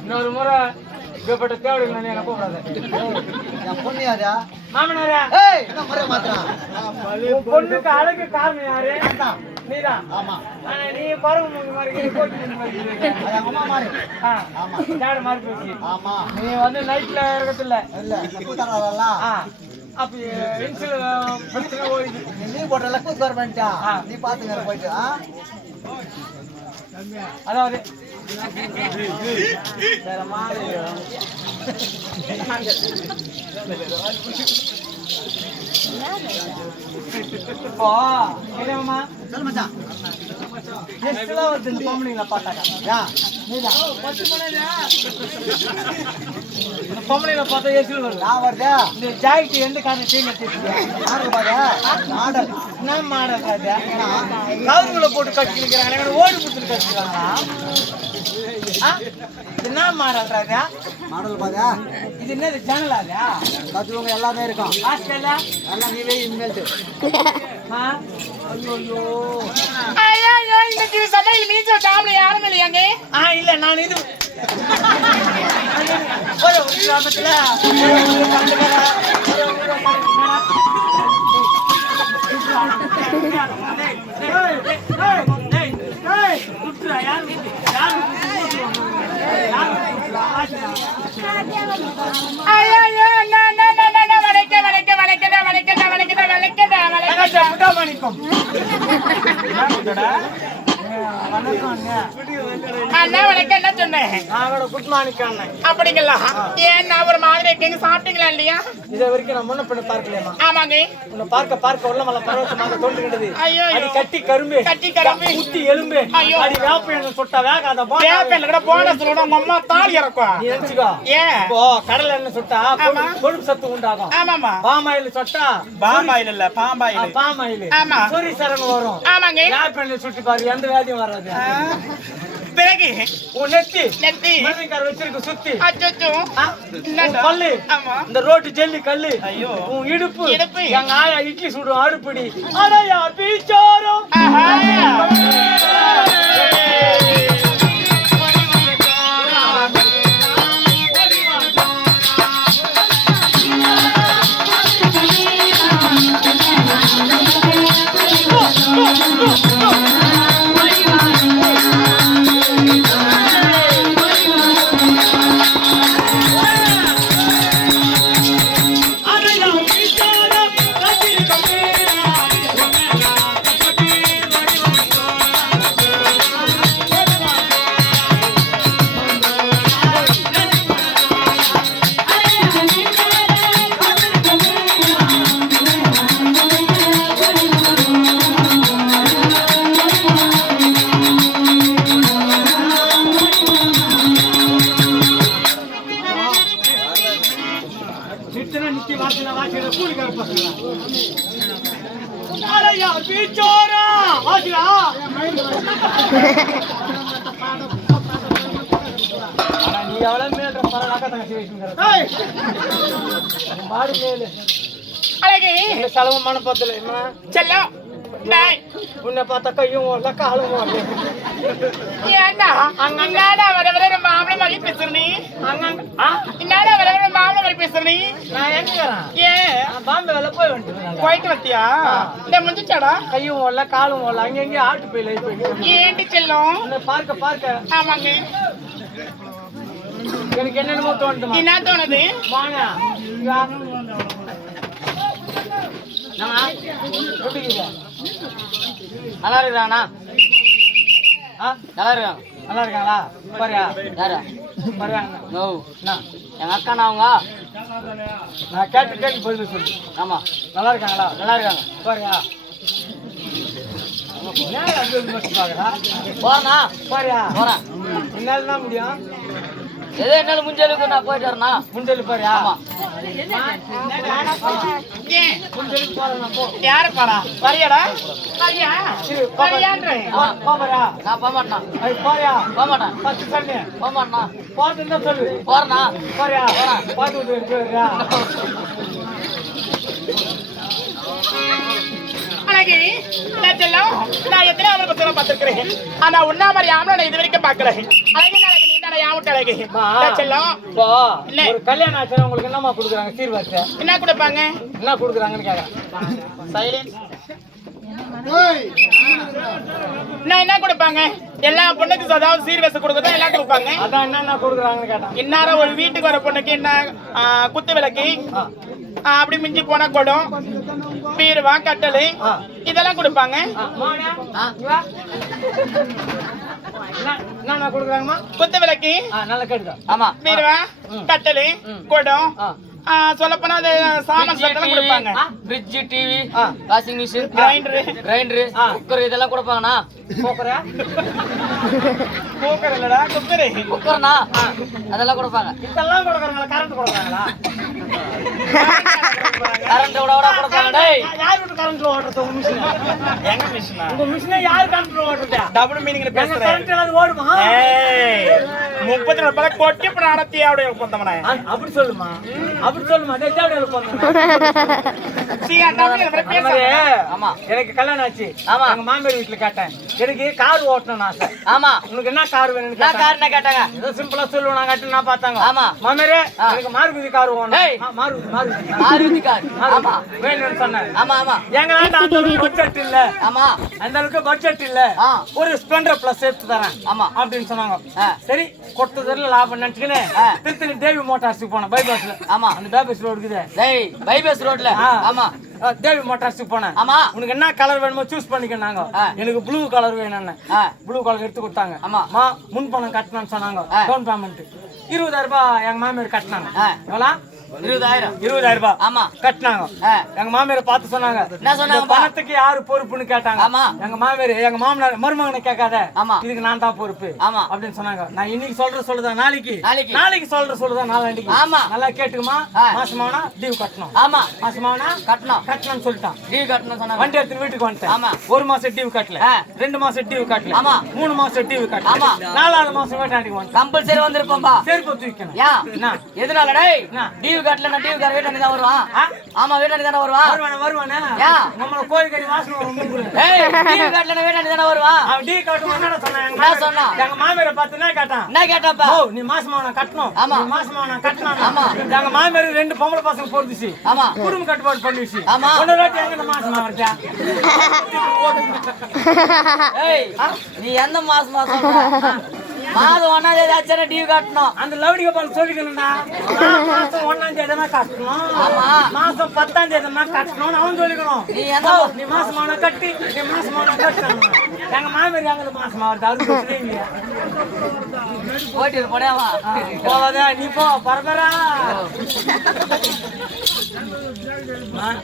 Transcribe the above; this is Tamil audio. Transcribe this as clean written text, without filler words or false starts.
இன்னொரு முறை இப்பட்ட தேவைங்க என்ன கூப்பிடாத பொண்ணியாரா மாமனாரா என்ன முறை மாத்திரம் பொண்ணுக்கு அழகு காரணம் யாரு நீதான் ஆமா நீ பரவ மாதிரி அம்மா மாதிரி ஆமா டேட் மாதிரி பேசி ஆமா நீ வந்து நைட்ல இருக்கத்துல இல்ல கூத்தாரல அப்ப இன்சில் பிரச்சனை ஓடுது நீ போட்டல கூத்தார பண்ணிட்டா நீ பாத்துங்க போயிட்டு அதாவது வேற மாதிரி இப்போ என்னம்மா சொல்ல மச்சான் எஸ்ல வந்து இந்த பொம்பளைங்கள பார்த்தாங்க நீதான் இந்த பொம்பளைங்கள பார்த்தா எஸ்ல வருது நான் வருதா இந்த ஜாக்கெட் எந்த காரணம் சேஞ்ச் பண்ணிட்டு மாடல் என்ன மாடல் அது கவுருல போட்டு கட்டிக்கிறாங்க ஓடி புடிச்சு கட்டிக்கிறாங்களா என்ன மாடல் ராஜா மாடல் பாதா இது என்னது சேனல் ஆதா கத்துவங்க எல்லாமே இருக்கும் ஆஸ்திரேலியா எல்லாம் நீவே இன்மெல்ட் ஐயோ ஐயோ ஐயோ இந்த சமையல் மீஞ்ச சாமல யாரும் இல்லையாங்க இல்ல நான் இது ஒரு கிராமத்துல அப்படிங்களா ஏன் ஒரு மாதிரி இருக்கீங்க சாப்பிட்டீங்களா இல்லையா இதை வரைக்கும் நான் முன்ன பின்ன பார்க்கலையா ஆமாங்க உன்னை பார்க்க உள்ள மலை பரவசமாக தோன்றுகிறது ஐயோ கட்டி கரும்பு குட்டி எலும்பு அடி வேப்ப சொட்டா வேகாத வேப்ப கூட போனஸ் கூட உங்க அம்மா தாலி இறக்கும் நீ நினைச்சுக்கோ ஏன் இப்போ கடலை எண்ணெய் சொட்டா கொழுப்பு சத்து உண்டாகும் ஆமாமா பாமாயில் சொட்டா பாமாயில் இல்ல பாமாயில் ஆமா சூரிய சரணம் வரும் ஆமாங்க வேப்ப எண்ணெய் சுட்டி பாரு எந்த வியாதியும் வராது பிறகு உன் நெத்தி மண்ணிக்கார வச்சிருக்க சுத்தி அச்சோ பல்லு இந்த ரோட்டு ஜெல்லி கல்லு ஐயோ உன் இடுப்பு எங்க ஆயா இட்லி சுடும் அடுப்படி அடையா பீச்சோரும் சலவமான பத்துல செல்லம் உன்னை பார்த்தா கையும் ஓடல காலும் ஓடல ஏன்னா அங்கடா வர மாமலை மாதிரி பேசுற நீ என்னடா வர மாமலை மாதிரி பேசுற நீ நான் எங்க ஏன் பாம்பே வேலை போயிட்டு வத்தியா இந்த முடிஞ்சாடா கையும் ஓடல காலும் ஓடல அங்கங்க ஆட்டு போயில ஏண்டி செல்லம் பார்க்க ஆமாங்க எனக்கு என்னென்னமோ தோணுது என்ன தோணுது வாங்க நல்லா இருக்காங்கண்ணா நல்லா இருக்காங்களா பாரியா யாரா பாருங்க எங்க அக்காண்ணா அவங்க நான் கேட்டு பதில் சொல்லு ஆமா நல்லா இருக்காங்களா நல்லா இருக்காங்க பாரியா போறா பாரியா போறேன் என்னால முடியும் எதோ என்னால முஞ்சலுக்கு நான் போயிட்டு வரேன்னா முஞ்சலு பாரு ஆமா முஞ்சலுக்கு போறேன் போ யார பாரா வரியாடா வரியா வரியான்றேன் போறா நான் போக மாட்டேன் ஐ போறியா போக மாட்டேன் பத்து சொல்லு போக மாட்டேன் போறதுன்னா சொல்லு போறேனா போறியா பாத்து விட்டு போறியா அழகி செல்லம் நான் எத்தனை அவளுக்கு சொல்ல பார்த்திருக்கிறேன் ஆனா உன்னா மாதிரி ஆம்பளை நான் இது வரைக்கும் பார்க்கல அழகி அழகி நீ தானே யாவட்ட அழகி செல்லம் இல்ல ஒரு கல்யாணம் ஆச்சுன்னா உங்களுக்கு என்னமா கொடுக்குறாங்க சீர்வரிசை என்ன கொடுப்பாங்க என்ன கொடுக்குறாங்கன்னு கேக்குறேன் சைலன்ஸ் நான் என்ன கொடுப்பாங்க எல்லா பொண்ணுக்கு அதாவது சீர்வரிசை கொடுக்கறதா எல்லாம் கொடுப்பாங்க அதான் என்னென்ன கொடுக்குறாங்கன்னு கேட்டேன் இன்னார ஒரு வீட்டுக்கு வர பொண்ணுக்கு என்ன குத்து விளக்கு அப்படி மிஞ்சி போனா குடம் பீருவா கட்டலு இதெல்லாம் கொடுப்பாங்க என்ன கொடுக்குறாங்கம்மா குத்து விளக்கு நல்லா கேட்டுக்கோ ஆமா பீருவா கட்டலு குடம் சொல்லப்போனா அது சாமான் சட்டெல்லாம் கொடுப்பாங்க fridge TV washing machine grinder cooker இதெல்லாம் கொடுப்பாங்கண்ணா குக்கர் இல்லடா குக்கர்ண்ணா அதெல்லாம் கொடுப்பாங்க இதெல்லாம் கொடுக்குறாங்களா கரண்ட் கொடுக்குறாங்களா கரண்ட் விட கொடுப்பாங்க டேய் யார் வீட்டு கரண்ட்ல ஓடுறது உங்க மிஷின் எங்க மிஷினா உங்க மிஷினை யார் கரண்ட்ல ஓடுறதா டபுள் மீனிங்ல பேசுறேன் கரண்ட் எல்லாம் ஓடுமா ஏய் 30 ரூபாய் கொட்டி நடத்தி அப்படியே கொண்டவனே அப்படி சொல்லுமா டேய் தேவடே உட்கார்ந்து சீயா தமிழ்ல பேசுறே ஆமா எனக்கு கல்யாணம் ஆச்சு ஆமா எங்க மாமியார் வீட்ல கேட்டேன் எனக்கு கார் ஓட்டணும் ஆசை ஆமா உனக்கு என்ன கார் வேணும்னு நான் கார் என்ன கேட்டாங்க ஏதோ சிம்பிளா சொல்லுவாங்க கட்டு நான் பார்த்தாங்க ஆமா மாமியாரே எனக்கு மாருதி கார் ஏய். வேணும் மாருதி மாருதி கார் ஆமா வேணும்னு சொன்னேன் ஆமா ஆமா எங்க அந்த அளவுக்கு பட்ஜெட் இல்ல ஆமா அந்த அளவுக்கு பட்ஜெட் இல்ல ஒரு ஸ்ப்ளெண்டர் பிளஸ் எடுத்து தரேன் ஆமா அப்படின்னு சொன்னாங்க சரி கொடுத்ததுல லாபம் நினைச்சுக்கினே திருத்தணி தேவி மோட்டார்ஸுக்கு போனேன் பைபாஸ்ல ஆமா அந்த பைபாஸ் ரோடு இருக்குது டேய் பைபாஸ் ரோட்ல ஆமா தேவி மோட்டார்ஸுக்கு போனேன் ஆமா உனக்கு என்ன கலர் வேணுமோ சூஸ் பண்ணிக்கினாங்க எனக்கு ப்ளூ கலர் வேணும்னு ப்ளூ கலர் எடுத்து கொடுத்தாங்க ஆமா முன் பணம் கட்டணும்னு சொன்னாங்க டவுன் பேமெண்ட் 20000 ரூபாய் எங்க மாமியார் கட்டினாங்க எவ்வளோ 20000 ரூபாய் ஆமா கட்டினாங்க எங்க மாமியார் பார்த்து சொன்னாங்க என்ன சொன்னாங்க பணத்துக்கு யாரு பொறுப்புன்னு கேட்டாங்க ஆமா எங்க மாமியார் எங்க மாமனார் மருமகனை கேட்காத ஆமா இதுக்கு நான் தான் பொறுப்பு ஆமா அப்படின்னு சொன்னாங்க நான் இன்னைக்கு சொல்றதா நாளைக்கு சொல்றதா நாளைக்கு ஆமா நல்லா கேட்டுக்குமா மாசமானா டியூ கட்டணும் ஆமா மாசமானா கட்டணும்னு சொல்லிட்டான் டியூ கட்டணும் சொன்னாங்க வண்டி எடுத்து வீட்டுக்கு வந்துட்டேன் ஆமா 1 மாசம் டியூ கட்டல 2 மாசம் டியூ கட்டல ஆமா 3 மாசம் டியூ கட்டல ஆமா 4வது மாசம் வீட்டாண்டி வந்து கம்பல்சரி வந்திருப்போம்பா செருப்பு தூக்கிக்கணும் யா எதனால டேய் டியூ கட்டலனா டியூ கார வீட்டாண்டி தான் வருவான் ஆமா வீட்டாண்டி தான வருவானே யா நம்மள கோழிக்கறி வாசனை வரும் மூக்குல ஏய் டியூ கட்டலனா வீட்டாண்டி தான வருவான் அவன் டியூ கட்டணும் என்னடா சொன்னாங்க நான் சொன்னா எங்க மாமியாரை பார்த்து என்ன கேட்டான் என்ன கேட்டப்பா ஓ நீ மாசமான கட்டணும் ஆமா நீ மாசமான கட்டணும் ஆமா எங்க மாமியார் 2 பொம்பளை பசங்க பொறுத்துச்சு ஆமா குடும்ப கட்டுப்பாடு பண்ணிச்சு ஆமா ஒண்ணு ராட்டி எங்க மாசமா வரச்சா ஏய் நீ எந்த மாசம் மாதம் 1ஆம் தேதி ஆச்சுனா டியூ கட்டணும் அந்த லவடிக பால் சொல்லிக்கணும்டா மாசம் 1ஆம் தேதி தான் கட்டணும் ஆமா மாசம் 10ஆம் தேதி தான் கட்டணும் அவன் சொல்லிக்கணும் நீ எந்த நீ மாசமான கட்டி நீ மாசமான கட்டணும் எங்க மாமியார் எங்க மாசமா வருது அவருக்கு சொல்லுவீங்க போயிட்டு போடவா போவாத நீ போ பரபரா